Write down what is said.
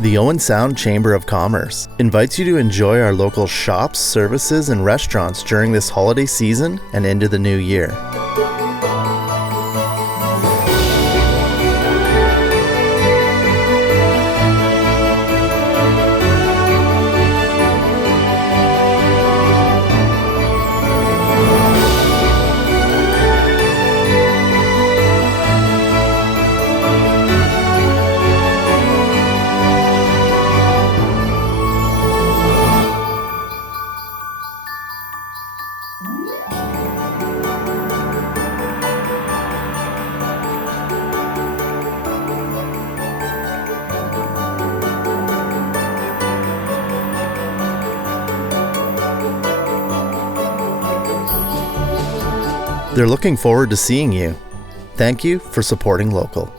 The Owen Sound Chamber of Commerce invites you to enjoy our local shops, services, and restaurants during this holiday season and into the new year. They're looking forward to seeing you. Thank you for supporting local.